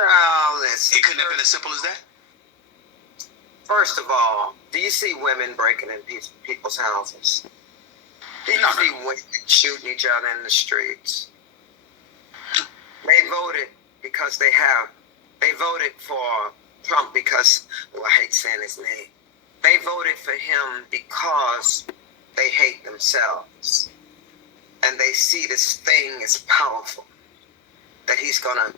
Oh, listen. It couldn't have been as simple as that? First of all, do you see women breaking in people's houses? Do you see women shooting each other in the streets? They voted because they voted for Trump because, well, I hate saying his name. They voted for him because they hate themselves. And they see this thing as powerful, that he's going to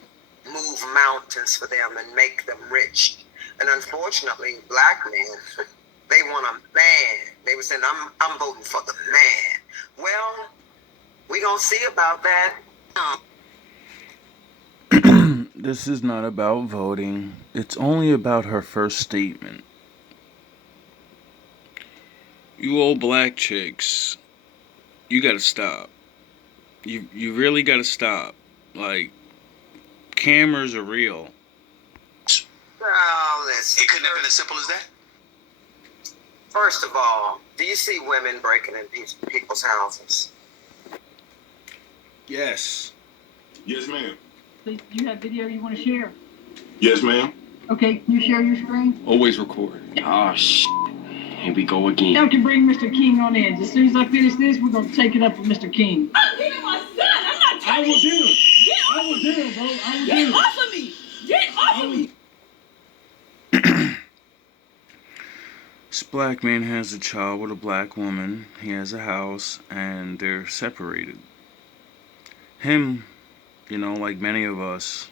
move mountains for them and make them rich. And unfortunately, black men, they want a man. They were saying, I'm voting for the man. Well, we gonna see about that. This is not about voting. It's only about her first statement. You old black chicks, you gotta stop. You really gotta stop. Like, cameras are real. Oh, listen. It couldn't have been as simple as that? First of all, do you see women breaking in people's houses? Yes. Yes, ma'am. Do you have video you want to share? Yes, ma'am. Okay, can you share your screen? Always record. Oh, here we go again. Now to bring Mr. King on in. As soon as I finish this, we're going to take it up with Mr. King. I'm getting my son. I'm not I touching will get him. Get off I will get him, bro. I will get Get him. off of me. Get off of me. This black man has a child with a black woman. He has a house, and they're separated. Him, like many of us,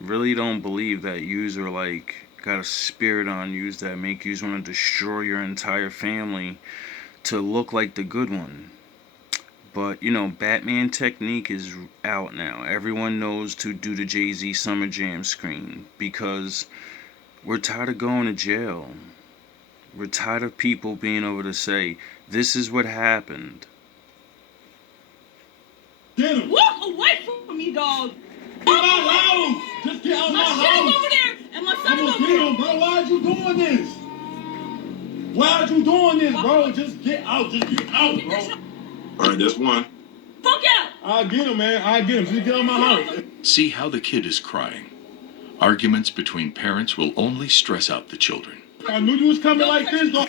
really don't believe that yous are got a spirit on yous that make yous want to destroy your entire family to look like the good one. But, Batman technique is out now. Everyone knows to do the Jay-Z Summer Jam screen because we're tired of going to jail. We're tired of people being able to say, this is what happened. Get him. Walk away from me, dog. Get out my house. Just get out my My shit is house. over there, and my I'm son is gonna over get there. him, bro. Why are you doing this? Why are you doing this, bro? Just get out. Just get out, bro. All right, that's one. Fuck out. I'll get him, man. I'll get him. Just get out my house. See how the kid is crying. Arguments between parents will only stress out the children. I knew you was coming like this, dog.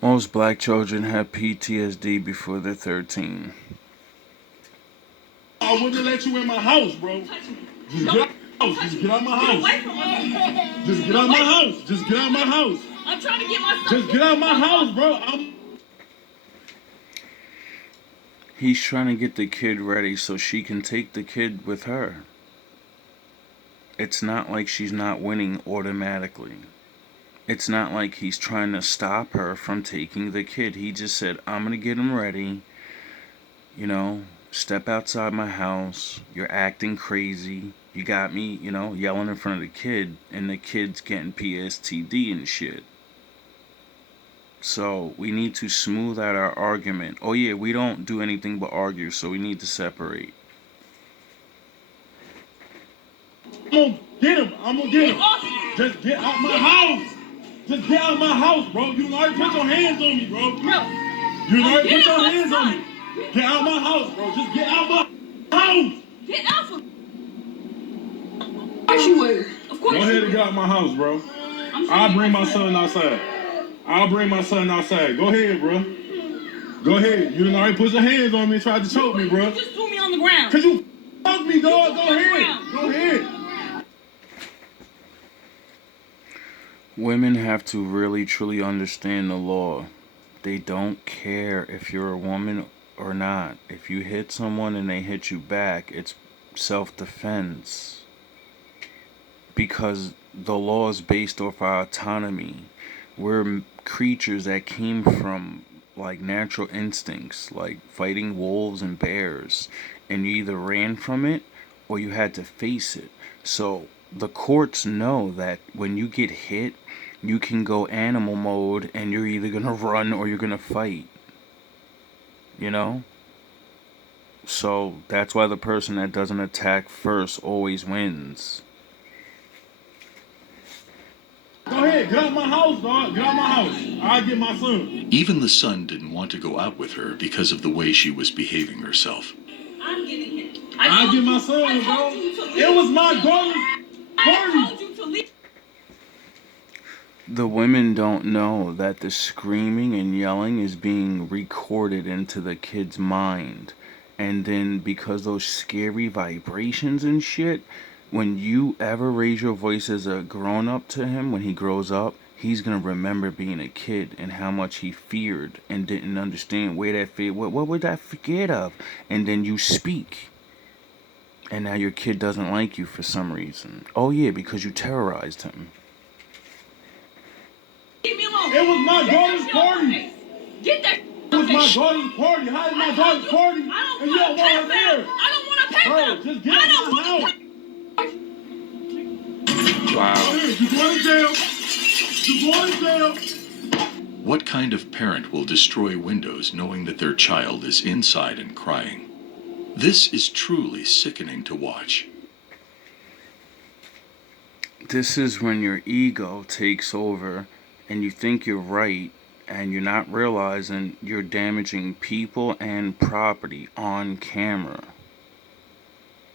Most black children have PTSD before they're 13. I wouldn't let you in my house, bro. Just get out. Just get out my Get house. away from me. Just get out my house. Just get out my house. I'm trying to get my son. Just get out my house, bro. He's trying to get the kid ready so she can take the kid with her. It's not like she's not winning automatically. It's not like he's trying to stop her from taking the kid. He just said, I'm going to get him ready. Step outside my house. You're acting crazy. You got me, yelling in front of the kid. And the kid's getting PSTD and shit. So we need to smooth out our argument. Oh yeah, we don't do anything but argue, so we need to separate. I'm gonna get him. I'm gonna get him. Get off me. Just get out my house. Just get out my house, bro. You already put your hands on me, bro. No. You already Get put your my hands on son. me. Get out my house, bro. Just get out my house. Get out of me. Of course you would. Of course Go you ahead and would. get out my house, bro. I'm trying I'll to bring get my son outside. I'll bring my son outside. Go ahead, bro. Go ahead. You done already put your hands on me and tried to choke me, bro. You just threw me on the ground. Cause you fuck me, dog. Go ahead. Go ahead. Women have to really truly understand the law. They don't care if you're a woman or not. If you hit someone and they hit you back, it's self-defense. Because the law is based off our autonomy. We're creatures that came from natural instincts, like fighting wolves and bears. And you either ran from it or you had to face it. So the courts know that when you get hit, you can go animal mode and you're either going to run or you're going to fight. So that's why the person that doesn't attack first always wins. Go ahead. Get out my house, dog. Get out my house. I'll get my son. Even the son didn't want to go out with her because of the way she was behaving herself. I'm getting him. I get my son, bro. It was my daughter's party. told you to leave. The women don't know that the screaming and yelling is being recorded into the kid's mind. And then because those scary vibrations and shit, when you ever raise your voice as a grown up to him when he grows up, he's gonna remember being a kid and how much he feared and didn't understand where that fear, what would I forget of? And then you speak. And now your kid doesn't like you for some reason. Oh yeah, because you terrorized him. Leave me alone. It was my daughter's Get that shit off my party. face. Get that. It was my daughter's party. How is my daughter's party? And you don't want her there? I don't want to pay Bro, them. just get I out don't of want my to house. pay. Wow. You going to jail. You going to jail. What kind of parent will destroy windows knowing that their child is inside and crying? This is truly sickening to watch. This is when your ego takes over and you think you're right and you're not realizing you're damaging people and property on camera.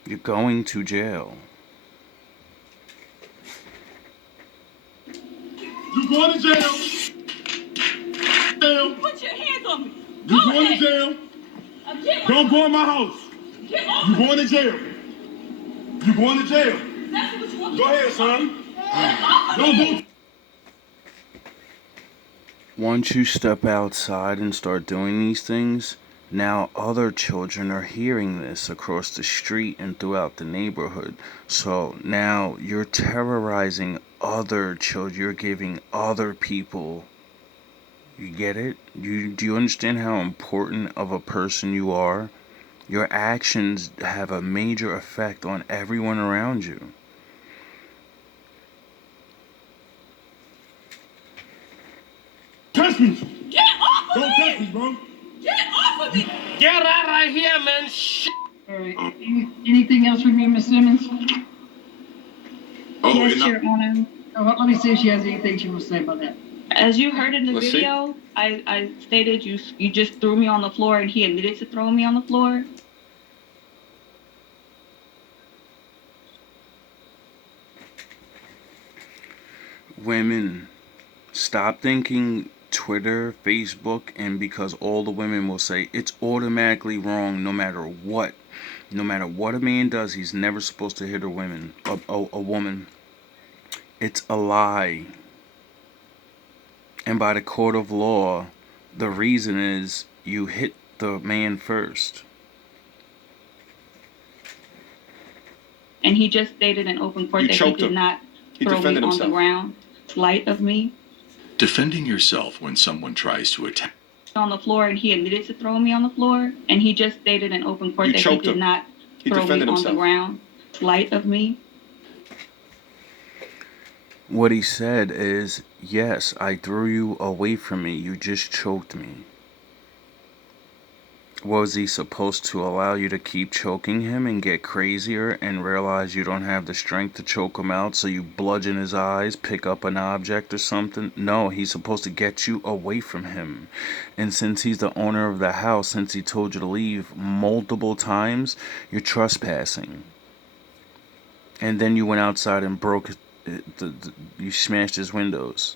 You're going to jail. You going to jail. Jail. Put your hands on me. You Go going to ahead. jail. Get Don't go in my house. Get off. You going to jail. You going to jail. That's what you want. Go ahead, son. Get off of Don't me. go. Once you step outside and start doing these things, now other children are hearing this across the street and throughout the neighborhood. So now you're terrorizing other children. You're giving other people. You get it? Do you understand how important of a person you are? Your actions have a major effect on everyone around you. Touch me. Get off of Don't touch me, me. bro. Get off of me. Get out right here, man. Shit. All right. Anything else from you, Miss Simmons? Oh, Yes, and I- Your Honor. Oh, let me see if she has anything she wants to say about that. As you heard in the Let's see. video, I stated you just threw me on the floor, and he admitted to throwing me on the floor. Women, stop thinking Twitter, Facebook, and because all the women will say it's automatically wrong no matter what. No matter what a man does, he's never supposed to hit a woman. A woman. It's a lie. And by the court of law, the reason is you hit the man first. And he just stated in open court You that he choked did him. not He throw me defended on the himself. ground. Slight of me Defending yourself when someone tries to attack. on the floor, and he admitted to throwing me on the floor. And he just stated in open court You that he choked did him. not He throw me defended on the himself. ground. Slight of me. What he said is, yes, I threw you away from me. You just choked me. Was he supposed to allow you to keep choking him and get crazier and realize you don't have the strength to choke him out, so you bludgeon his eyes, pick up an object or something? No, he's supposed to get you away from him. And since he's the owner of the house, since he told you to leave multiple times, you're trespassing. And then you went outside and broke you smashed his windows.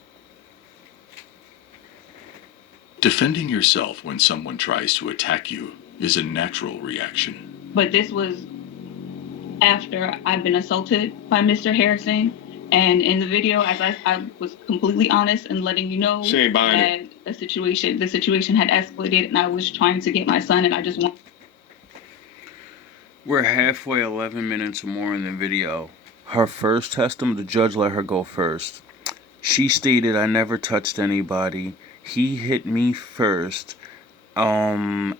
Defending yourself when someone tries to attack you is a natural reaction. But this was after I'd been assaulted by Mr. Harrison. And in the video, as I was completely honest and letting you know She ain't buying that the situation had escalated, and I was trying to get my son, and I just want. We're halfway, 11 minutes or more in the video. Her first testimony, the judge let her go first. She stated, I never touched anybody. He hit me first, and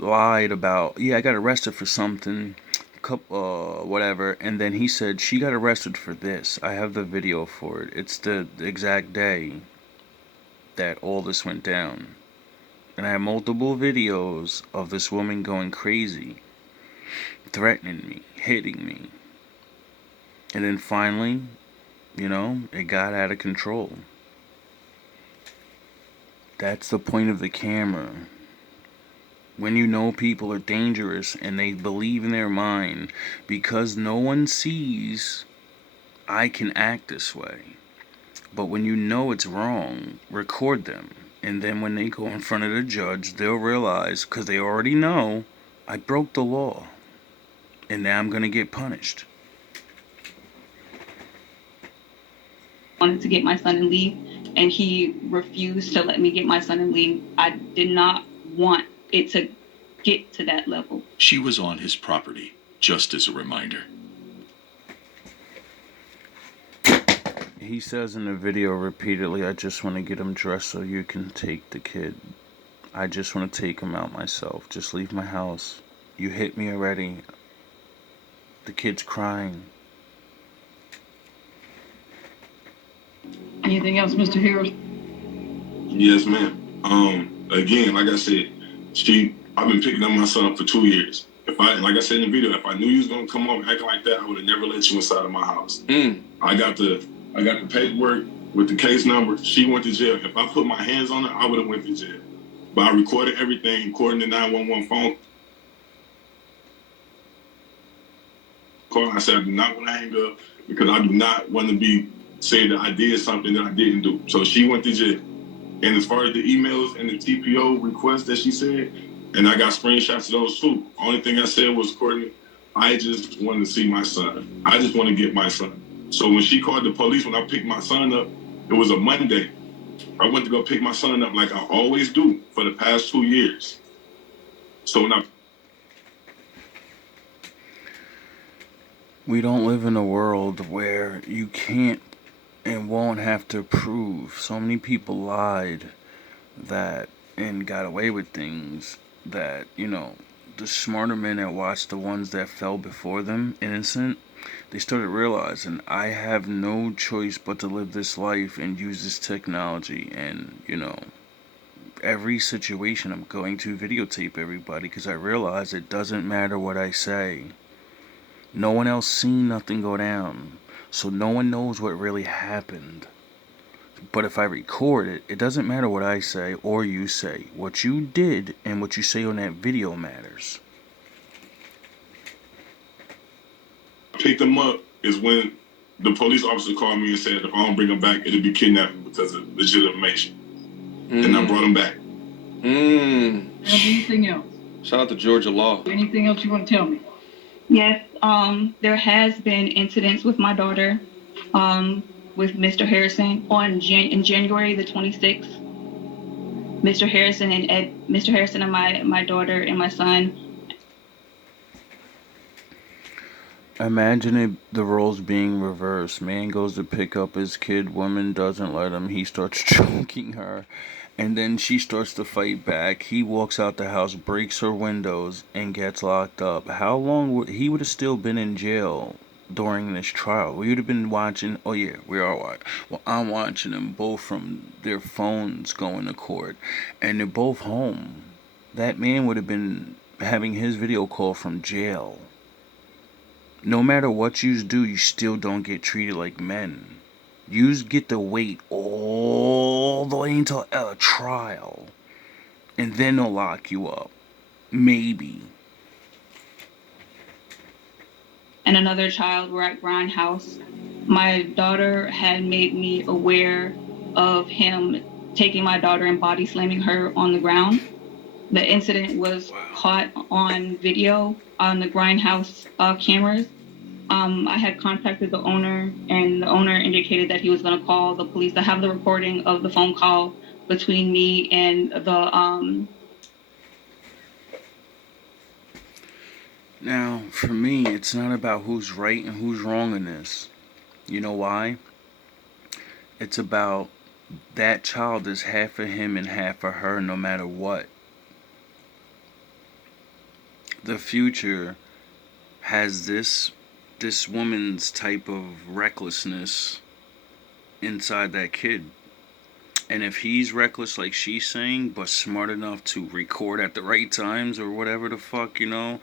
lied about, yeah, I got arrested for something, whatever. And then he said she got arrested for this. I have the video for it. It's the exact day that all this went down. And I have multiple videos of this woman going crazy, threatening me, hitting me. And then finally, it got out of control. That's the point of the camera. When you know people are dangerous and they believe in their mind, because no one sees, I can act this way. But when you know it's wrong, record them. And then when they go in front of the judge, they'll realize, because they already know, I broke the law. And now I'm going to get punished. Wanted to get my son and leave, and he refused to let me get my son and leave. I did not want it to get to that level. She was on his property, just as a reminder. He says in the video repeatedly, I just want to get him dressed so you can take the kid. I just want to take him out myself. Just leave my house. You hit me already. The kid's crying. Anything else, Mr. Harris? Yes, ma'am. Again, like I said, I've been picking up my son for 2 years. Like I said in the video, if I knew you was gonna come up acting like that, I would have never let you inside of my house. I got the paperwork with the case number. She went to jail. If I put my hands on her, I would have went to jail. But I recorded everything according to 911 phone call. I said I do not want to hang up because I do not want to be saying that I did something that I didn't do. So she went to jail. And as far as the emails and the TPO requests that she said, and I got screenshots of those too. Only thing I said was, Courtney, I just want to see my son. I just want to get my son. So when she called the police, when I picked my son up, it was a Monday. I went to go pick my son up like I always do for the past 2 years. So when We don't live in a world where you can't and won't have to prove. So many people lied that and got away with things that, the smarter men that watched the ones that fell before them, innocent, they started realizing I have no choice but to live this life and use this technology. And, every situation I'm going to videotape everybody because I realize it doesn't matter what I say. No one else seen nothing go down, so no one knows what really happened. But if I record it, it doesn't matter what I say or you say. What you did and what you say on that video matters. I picked him up is when the police officer called me and said if I don't bring him back, it'll be kidnapping because of legitimation. And I brought him back. Anything else? Shout out to Georgia Law. Anything else you want to tell me? Yes, there has been incidents with my daughter, with Mr. Harrison in January the 26th. Mr. Harrison and my daughter and my son. Imagine the roles being reversed. Man goes to pick up his kid, woman doesn't let him. He starts choking her, and then she starts to fight back. He walks out the house, breaks her windows, and gets locked up. How long he would have still been in jail during this trial? We would have been watching. Oh yeah, we are watching. Well, I'm watching them both from their phones going to court, and they're both home. That man would have been having his video call from jail. No matter what you do, you still don't get treated like men. You get to wait all the way until a trial, and then they'll lock you up. Maybe. And another child were at Grindhouse. My daughter had made me aware of him taking my daughter and body slamming her on the ground. The incident was caught on video on the Grindhouse cameras. I had contacted the owner, and the owner indicated that he was going to call the police. I have the recording of the phone call between me and the Now, for me, it's not about who's right and who's wrong in this. You know why? It's about that child is half of him and half of her, no matter what. The future has this woman's type of recklessness inside that kid. And if he's reckless like she's saying, but smart enough to record at the right times or whatever the fuck, no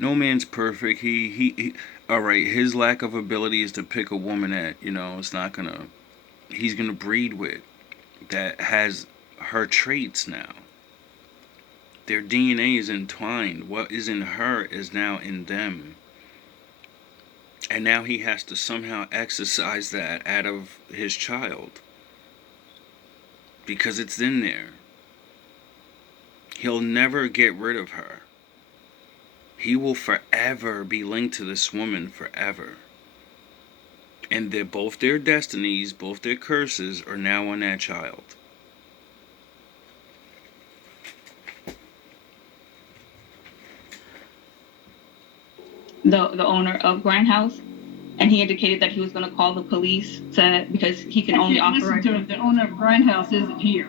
man's perfect. He alright, his lack of ability is to pick a woman that, it's not gonna, he's gonna breed with, that has her traits now. Their DNA is entwined. What is in her is now in them. And now he has to somehow exercise that out of his child. Because it's in there. He'll never get rid of her. He will forever be linked to this woman forever. And both their destinies, both their curses are now on that child. The owner of Grindhouse, and he indicated that he was going to call the police because he can only authorize. Listen to it. The owner of Grindhouse isn't here.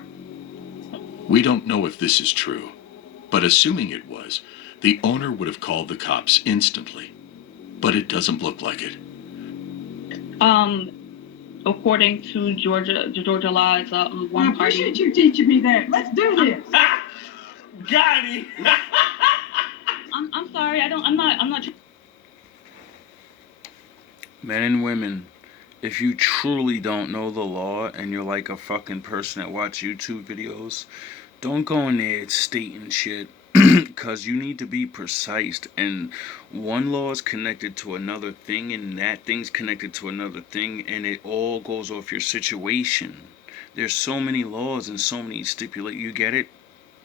We don't know if this is true, but assuming it was, the owner would have called the cops instantly. But it doesn't look like it. According to Georgia law, it's one party. I appreciate you teaching me that. Let's do this. Got him. I'm sorry. I'm not. Men and women, if you truly don't know the law and you're like a fucking person that watch YouTube videos, don't go in there stating shit. Because you need to be precise, and one law is connected to another thing, and that thing's connected to another thing, and it all goes off your situation. There's so many laws and so many stipulations. You get it?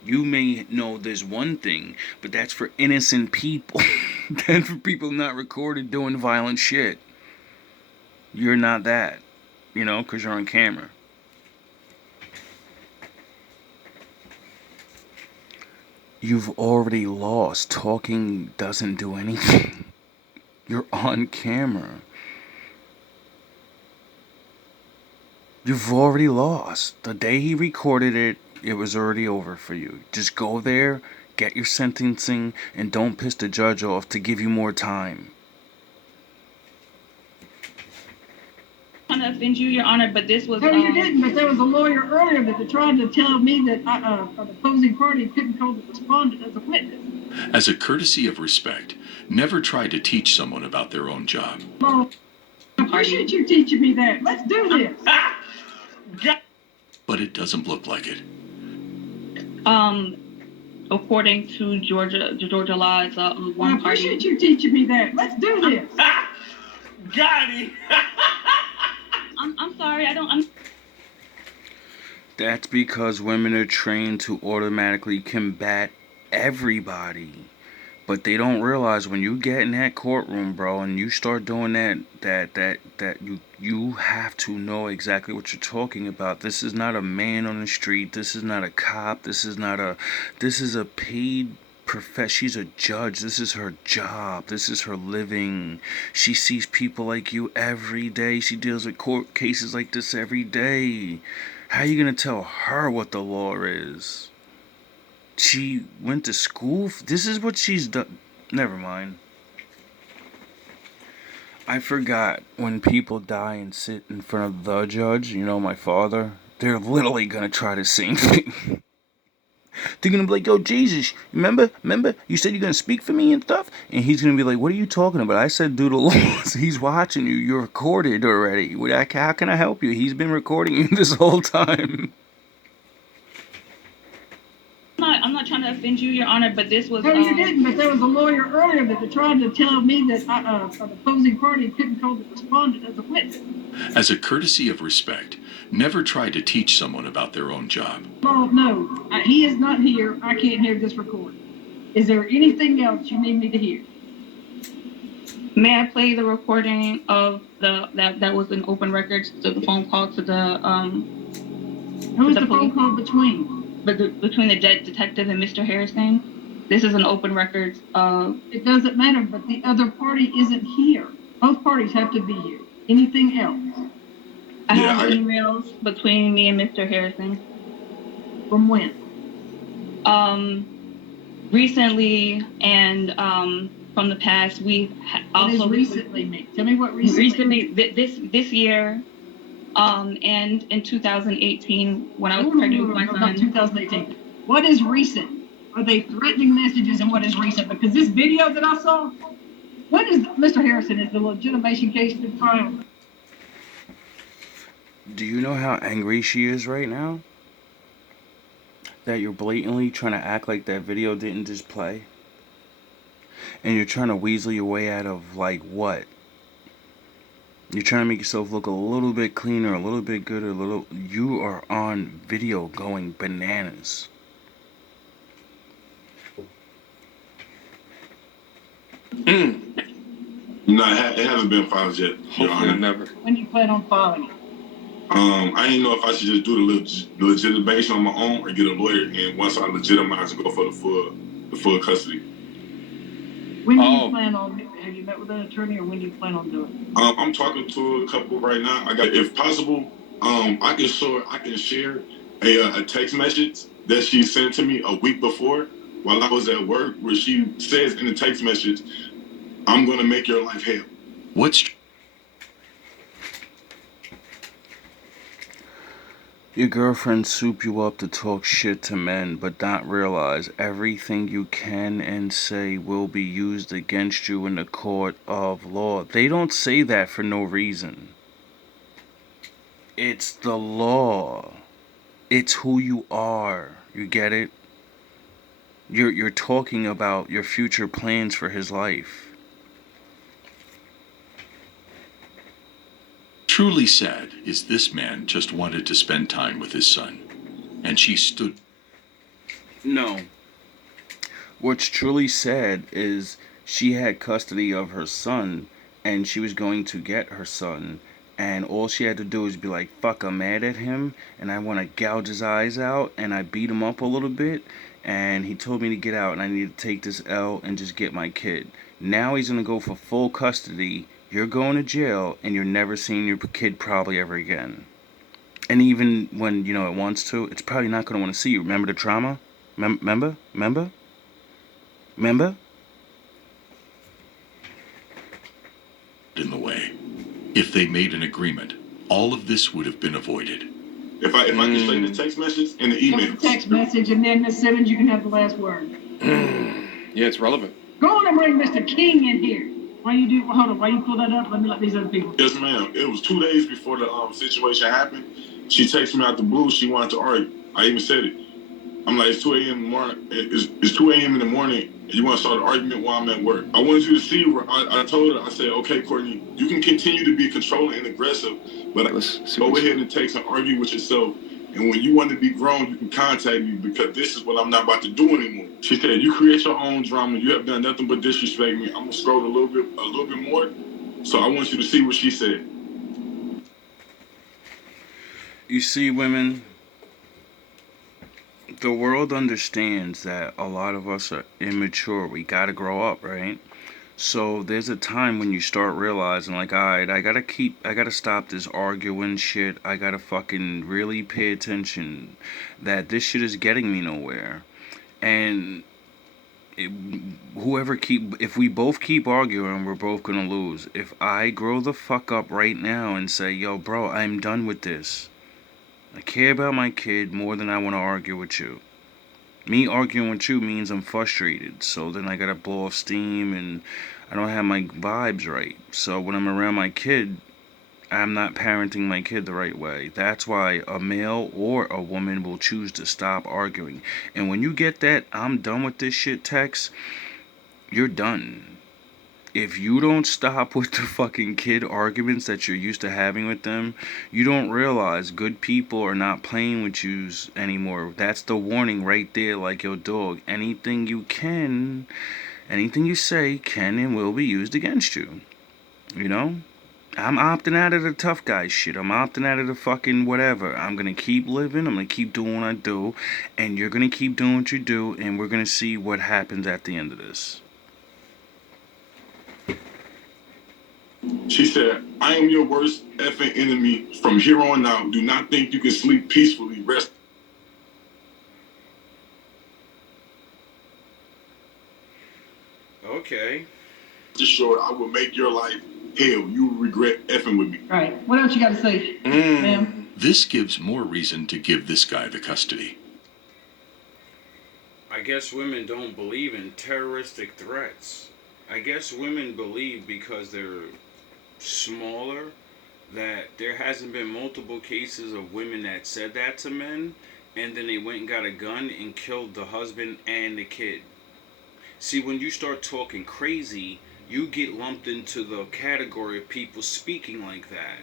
You may know there's one thing, but that's for innocent people. That's for people not recorded doing violent shit. You're not that, because you're on camera. You've already lost. Talking doesn't do anything. You're on camera. You've already lost. The day he recorded it, it was already over for you. Just go there, get your sentencing, and don't piss the judge off to give you more time. I'm trying to offend you, Your Honor, but this was. No, you didn't. But there was a lawyer earlier that tried to tell me that an opposing party couldn't call the respondent as a witness. As a courtesy of respect, never try to teach someone about their own job. Well, I appreciate you teaching me that. Let's do this. But it doesn't look like it. According to Georgia law, it's one party. I appreciate you teaching me that. Let's do this. Got him. I'm sorry. I'm. That's because women are trained to automatically combat everybody. But they don't realize when you get in that courtroom, bro, and you start doing that you have to know exactly what you're talking about. This is not a man on the street. This is not a cop. This is a paid profession. She's a judge. This is her job. This is her living. She sees people like you every day. She deals with court cases like this every day. How are you going to tell her what the law is? She went to school. This is what she's done. Never mind. I forgot when people die and sit in front of the judge, my father, they're literally going to try the same thing. They're going to be like, yo, Jesus, remember? You said you're going to speak for me and stuff? And he's going to be like, what are you talking about? I said, do the laws. He's watching you. You're recorded already. How can I help you? He's been recording you this whole time. I'm not trying to offend you, Your Honor, but this was. No, you didn't. But there was a lawyer earlier that tried to tell me that an opposing party couldn't call the respondent as a witness. As a courtesy of respect, never try to teach someone about their own job. Well, no, he is not here. I can't hear this recording. Is there anything else you need me to hear? May I play the recording of that was an open record to the phone call to the Who was the phone call between? Between the detective and Mr. Harrison. This is an open record. It doesn't matter, but the other party isn't here. Both parties have to be here. Anything else? I have emails between me and Mr. Harrison. From when? Recently, and from the past. We also. What does recently mean? Tell me what recently. Recently, this year. And in 2018, when I was pregnant with my son. Not 2018. What is recent? Are they threatening messages, and what is recent? Because this video that I saw, what is Mr. Harrison? Is the legitimation case been filed? Do you know how angry she is right now? that you're blatantly trying to act like that video didn't just play? And you're trying to weasel your way out of, like, what? You're trying to make yourself look a little bit cleaner, a little bit gooder, a little... You are on video going bananas. No, it hasn't been filed yet. Hopefully never. When do you plan on filing it? I didn't know if I should just do the legitimation on my own or get a lawyer, and once I legitimize and go for the full custody. When do you plan on, have you met with an attorney, or when do you plan on doing it? I'm talking to a couple right now. If possible, I can share a text message that she sent to me a week before while I was at work, where she says in the text message, "I'm gonna make your life hell." Your girlfriend soup you up to talk shit to men, but not realize everything you can and say will be used against you in the court of law. They don't say that for no reason. It's the law. It's who you are. You get it? You're talking about your future plans for his life. Truly sad is this man just wanted to spend time with his son, and she stood. No. What's truly sad is she had custody of her son, and she was going to get her son, and all she had to do was be like, fuck, I'm mad at him, and I want to gouge his eyes out, and I beat him up a little bit, and he told me to get out, and I need to take this L and just get my kid. Now he's going to go for full custody. You're going to jail, and you're never seeing your kid probably ever again. And even when, you know, it wants to, it's probably not going to want to see you. Remember the trauma? Remember? In the way. If they made an agreement, all of this would have been avoided. If I can send the text message and the email. Text message, and then Ms. Simmons, you can have the last word. Yeah, it's relevant. Go on and bring Mr. King in here. Why you pull that up? Let these other people. Yes, ma'am. It was 2 days before the situation happened. She texted me out the blue. She wanted to argue. I even said it. I'm like, it's 2 a.m. in the morning. It's 2 a.m. in the morning, and you want to start an argument while I'm at work. I wanted you to see where I told her, I said, okay, Courtney, you can continue to be controlling and aggressive, but go ahead and text and argue with yourself. And when you want to be grown, you can contact me, because this is what I'm not about to do anymore. She said, you create your own drama. You have done nothing but disrespect me. I'm going to scroll a little bit more. So I want you to see what she said. You see, women, the world understands that a lot of us are immature. We gotta grow up, right? So there's a time when you start realizing, like, alright, I gotta stop this arguing shit. I gotta fucking really pay attention that this shit is getting me nowhere. And if we both keep arguing, we're both gonna lose. If I grow the fuck up right now and say, yo, bro, I'm done with this. I care about my kid more than I want to argue with you. Me arguing with you means I'm frustrated. So then I gotta blow off steam and I don't have my vibes right. So when I'm around my kid, I'm not parenting my kid the right way. That's why a male or a woman will choose to stop arguing. And when you get that I'm done with this shit text, you're done. If you don't stop with the fucking kid arguments that you're used to having with them, you don't realize good people are not playing with you anymore. That's the warning right there, like your dog. Anything you say can and will be used against you. You know? I'm opting out of the tough guy shit. I'm opting out of the fucking whatever. I'm gonna keep living. I'm gonna keep doing what I do. And you're gonna keep doing what you do. And we're gonna see what happens at the end of this. She said, I am your worst effing enemy from here on out. Do not think you can sleep peacefully. Rest Okay. assured, I will make your life hell. You will regret effing with me. All right. What else you got to say, ma'am? This gives more reason to give this guy the custody. I guess women don't believe in terroristic threats. I guess women believe because they're smaller that there hasn't been multiple cases of women that said that to men, and then they went and got a gun and killed the husband and the kid. See, when you start talking crazy, you get lumped into the category of people speaking like that.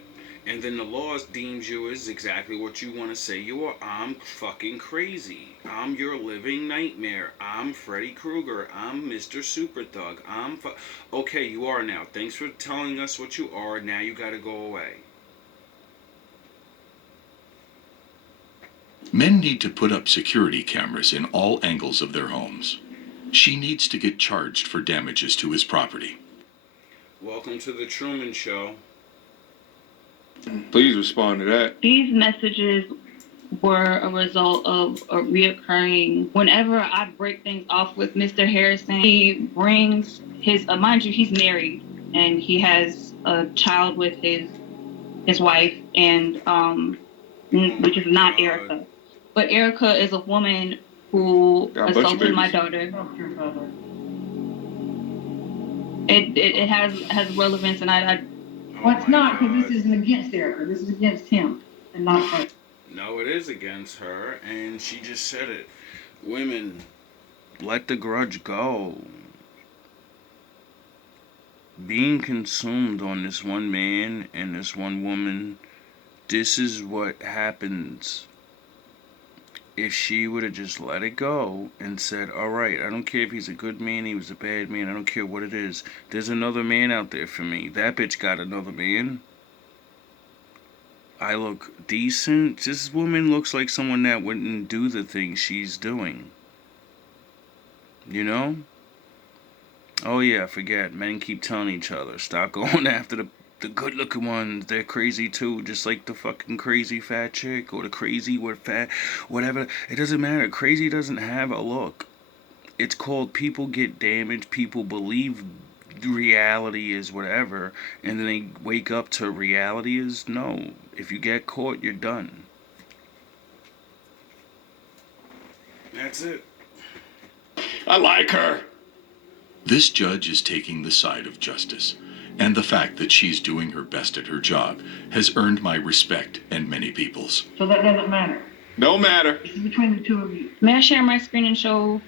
And then the law deems you as exactly what you want to say you are. I'm fucking crazy. I'm your living nightmare. I'm Freddy Krueger. I'm Mr. Super Thug. Okay, you are now. Thanks for telling us what you are. Now you gotta go away. Men need to put up security cameras in all angles of their homes. She needs to get charged for damages to his property. Welcome to the Truman Show. Please respond to that. These messages were a result of a reoccurring. Whenever I break things off with Mr. Harrison, he brings his, mind you, he's married and he has a child with his wife, and which is not Erica. But Erica is a woman who assaulted my daughter. It has relevance, and I Well, it's not, because this isn't against Erica. This is against him and not her. No, it is against her, and she just said it. Women, let the grudge go. Being consumed on this one man and this one woman, this is what happens. If she would have just let it go and said, alright, I don't care if he's a good man, he was a bad man, I don't care what it is. There's another man out there for me. That bitch got another man. I look decent. This woman looks like someone that wouldn't do the things she's doing. You know? Oh yeah, forget. Men keep telling each other, stop going after the good looking ones. They're crazy too, just like the fucking crazy fat chick or the crazy whatever. It doesn't matter. Crazy doesn't have a look. It's called people get damaged. People believe reality is whatever, and then they wake up to reality is no. If you get caught, you're done. That's it. I like her. This judge is taking the side of justice, and the fact that she's doing her best at her job has earned my respect and many people's. So that doesn't matter. No matter. This is between the two of you. May I share my screen and show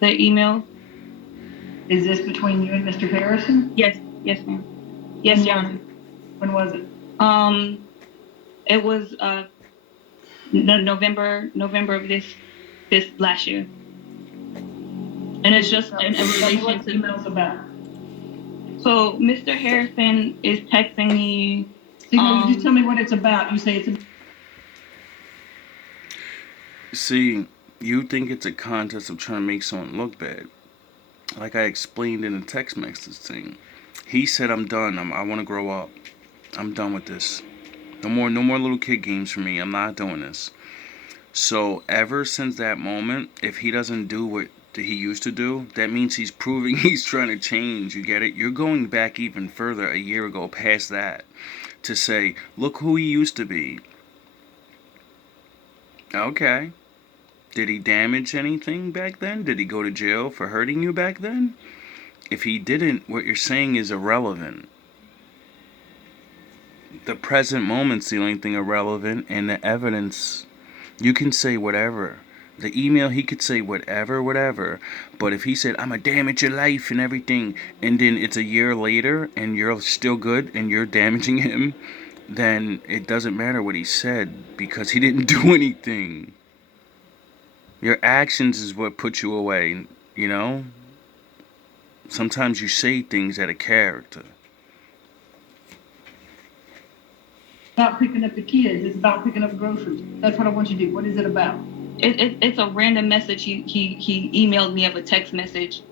the email? Is this between you and Mr. Harrison? Yes, ma'am. Yes, Your Honor. When was it? It was November of this last year, and it's just in relation to emails about. So Mr. Harrison is texting me. So you just tell me what it's about. You say it's. See, you think it's a contest of trying to make someone look bad. Like I explained in the text message thing. He said, I'm done. I want to grow up. I'm done with this. No more little kid games for me. I'm not doing this. So ever since that moment, if he doesn't do what he used to do, that means he's proving he's trying to change. You get it? You're going back even further a year ago past that to say, look who he used to be. Okay. Did he damage anything back then? Did he go to jail for hurting you back then? If he didn't, what you're saying is irrelevant. The present moment's the only thing irrelevant, and the evidence, you can say whatever. The email, he could say whatever, but if he said, I'm gonna damage your life and everything, and then it's a year later, and you're still good, and you're damaging him, then it doesn't matter what he said, because he didn't do anything. Your actions is what put you away, you know? Sometimes you say things out of character. About picking up the kids. It's about picking up groceries. That's what I want you to do. What is it about? It's a random message he emailed me of a text message,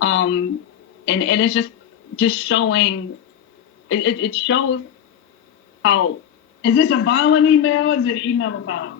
and it's just showing. It shows how. Is this a violent email? Is it an email about?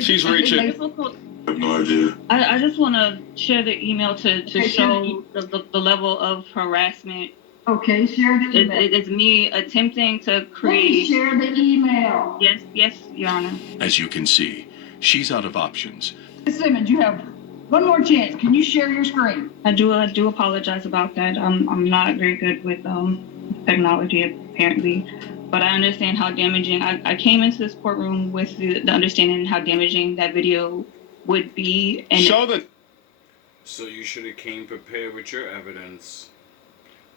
She's reaching. I have no idea. I just want to share the email to show the level of harassment. Okay, share the email. It's me attempting to create. Please share the email. Yes, Your Honor. As you can see, she's out of options. Ms. Simmons, you have one more chance. Can you share your screen? I do apologize about that. I'm not very good with technology apparently. but I understand how damaging. I came into this courtroom with the understanding how damaging that video would be. And So you should have came prepared with your evidence,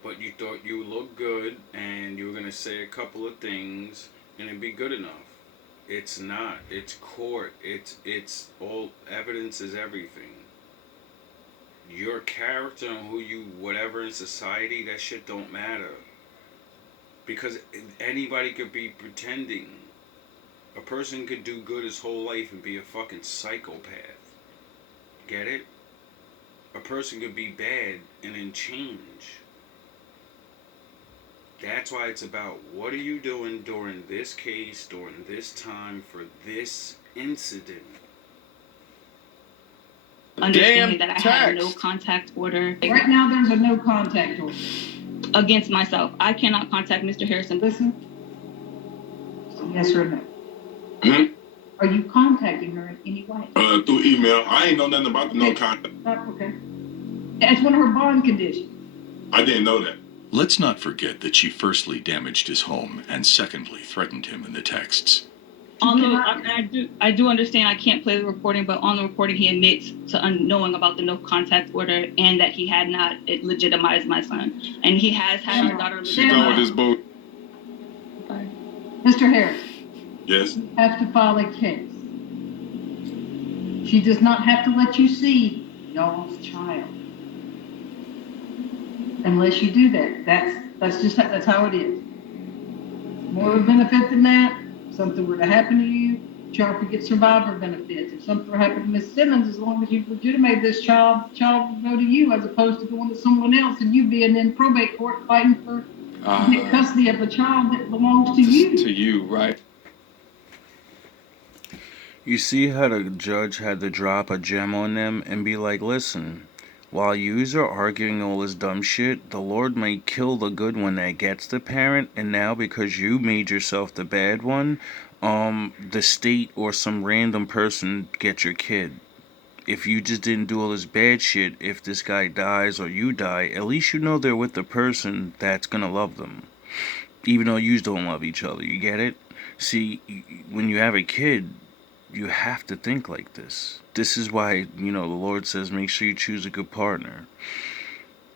but you thought you looked good and you were going to say a couple of things and it'd be good enough. It's not. It's court. It's all evidence is everything. Your character and who you whatever in society, that shit don't matter. Because anybody could be pretending. A person could do good his whole life and be a fucking psychopath. Get it? A person could be bad and then change. That's why it's about what are you doing during this case, during this time, for this incident. Understanding that I had no contact order. Right now, there's a no contact order. Against myself. I cannot contact Mr. Harrison. Listen. Yes or no? Mm-hmm. Are you contacting her in any way? Through email. I ain't know nothing about the no contact. Okay. It's one of her bond conditions. I didn't know that. Let's not forget that she firstly damaged his home and secondly threatened him in the texts. I do understand I can't play the recording, but on the recording he admits to knowing about the no contact order and that he had not legitimized my son. And he has had our daughter She's done with this boat. Sorry. Mr. Harris. Yes. You have to file a case. She does not have to let you see y'all's child. Unless you do that. That's how it is. More of a benefit than that. Something were to happen to you, child could get survivor benefits. If something were to happen to Miss Simmons, as long as you legitimate this child will go to you as opposed to going to someone else and you being in probate court fighting for custody of a child that belongs to you. To you, right? You see how the judge had to drop a gem on them and be like, listen, while yous are arguing all this dumb shit, the Lord might kill the good one that gets the parent, and now because you made yourself the bad one, the state or some random person gets your kid. If you just didn't do all this bad shit, if this guy dies or you die, at least you know they're with the person that's gonna love them. Even though yous don't love each other, you get it? See, when you have a kid, you have to think like this. This is why, the Lord says make sure you choose a good partner.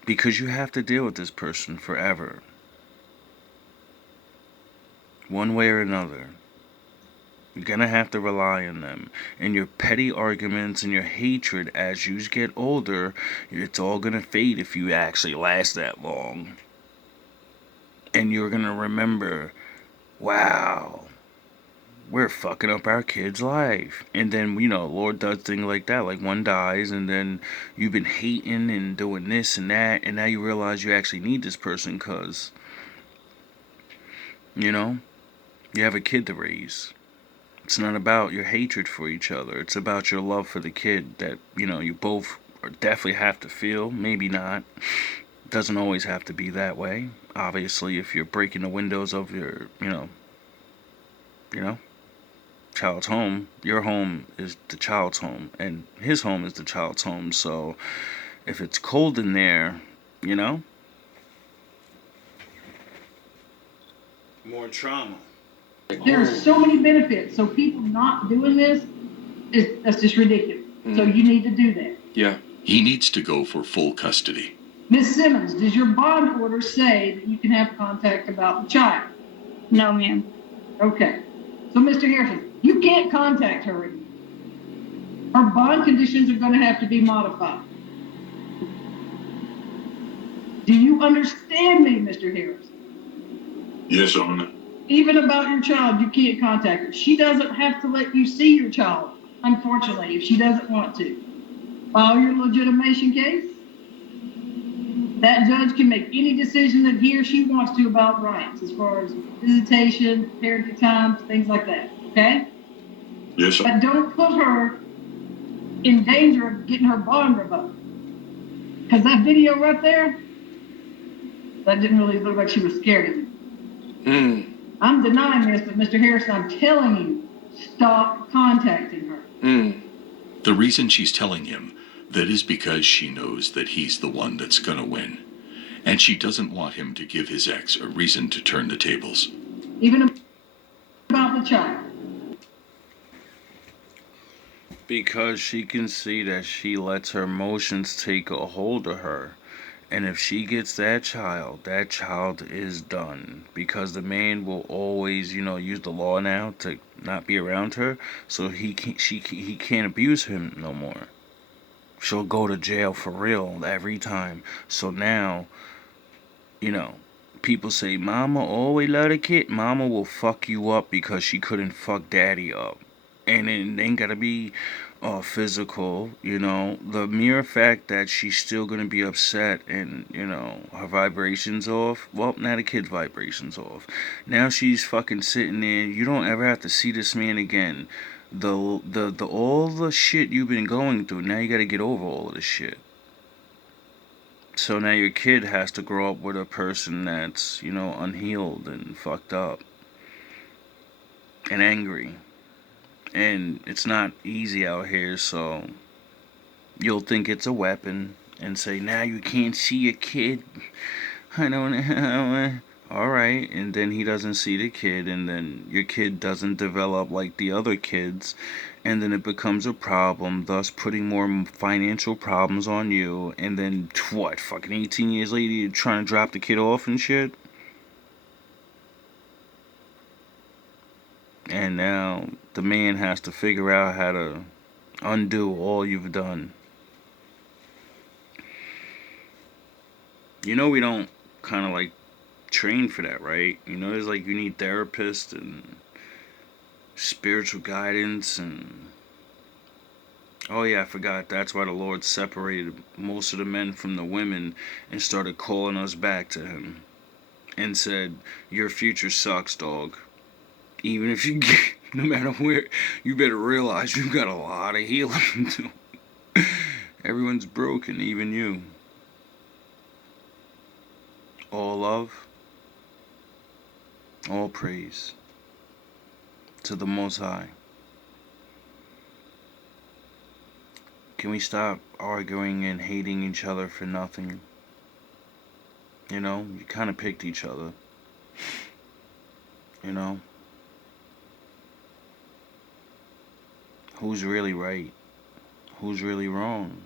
Because you have to deal with this person forever. One way or another. You're gonna have to rely on them. And your petty arguments and your hatred as you get older, it's all gonna fade if you actually last that long. And you're gonna remember, wow, we're fucking up our kid's life. And then, Lord does things like that. Like one dies and then you've been hating and doing this and that. And now you realize you actually need this person because, you have a kid to raise. It's not about your hatred for each other. It's about your love for the kid that, you both definitely have to feel. Maybe not. Doesn't always have to be that way. Obviously, if you're breaking the windows of your, child's home, your home is the child's home, and his home is the child's home. So if it's cold in there, more trauma. There are so many benefits. So people not doing this, that's just ridiculous. So you need to do that. Yeah. He needs to go for full custody. Miss Simmons, does your bond order say that you can have contact about the child? No, ma'am. Okay. So, Mr. Harrison, you can't contact her anymore. Her bond conditions are going to have to be modified. Do you understand me, Mr. Harrison? Yes, Your Honor. Even about your child, you can't contact her. She doesn't have to let you see your child, unfortunately, if she doesn't want to. File your legitimation case. That judge can make any decision that he or she wants to about rights, as far as visitation, parenting time, things like that. Okay? Yes, sir. But don't put her in danger of getting her bond revoked. Because that video right there, that didn't really look like she was scared of you. I'm denying this, but Mr. Harrison, I'm telling you, stop contacting her. The reason she's telling him that is because she knows that he's the one that's gonna win. And she doesn't want him to give his ex a reason to turn the tables. even about the child. Because she can see that she lets her emotions take a hold of her. And if she gets that child is done. Because the man will always, use the law now to not be around her. So he can't abuse him no more. She'll go to jail for real every time. So now, people say, Mama always love a kid. Mama will fuck you up because she couldn't fuck daddy up. And it ain't gotta be physical, The mere fact that she's still gonna be upset and, her vibrations off. Well, now the kid's vibrations off. Now she's fucking sitting there. You don't ever have to see this man again. The all the shit you've been going through. Now you gotta get over all of this shit. So now your kid has to grow up with a person that's, unhealed and fucked up and angry. And it's not easy out here, so you'll think it's a weapon and say, now you can't see your kid. I don't Alright, and then he doesn't see the kid, and then your kid doesn't develop like the other kids, and then it becomes a problem, thus putting more financial problems on you, and then what, fucking 18 years later you're trying to drop the kid off and shit? And now the man has to figure out how to undo all you've done. We don't kind of like train for that, right? There's like you need therapists and spiritual guidance and oh yeah, I forgot. That's why the Lord separated most of the men from the women and started calling us back to him and said, your future sucks, dog. Even if you get, no matter where, you better realize you've got a lot of healing to do. Everyone's broken, even you. All love, all praise to the Most High. Can we stop arguing and hating each other for nothing? You kind of picked each other. Who's really right? Who's really wrong?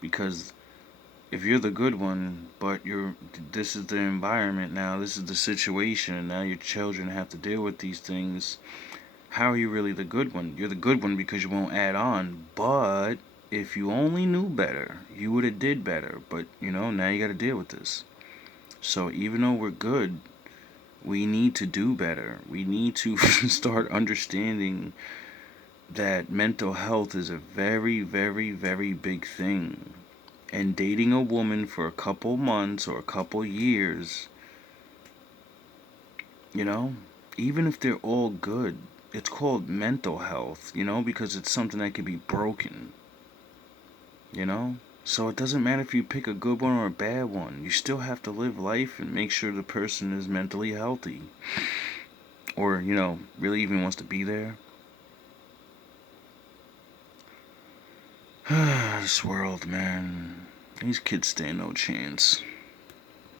Because if you're the good one, but this is the environment now, this is the situation, and now your children have to deal with these things, how are you really the good one? You're the good one because you won't add on, but if you only knew better, you would have did better, but now you got to deal with this. So even though we're good, we need to do better. We need to start understanding that mental health is a very, very, very big thing. And dating a woman for a couple months or a couple years, even if they're all good, it's called mental health, because it's something that can be broken, So it doesn't matter if you pick a good one or a bad one. You still have to live life and make sure the person is mentally healthy. Or, really even wants to be there. This world, man. These kids stand no chance.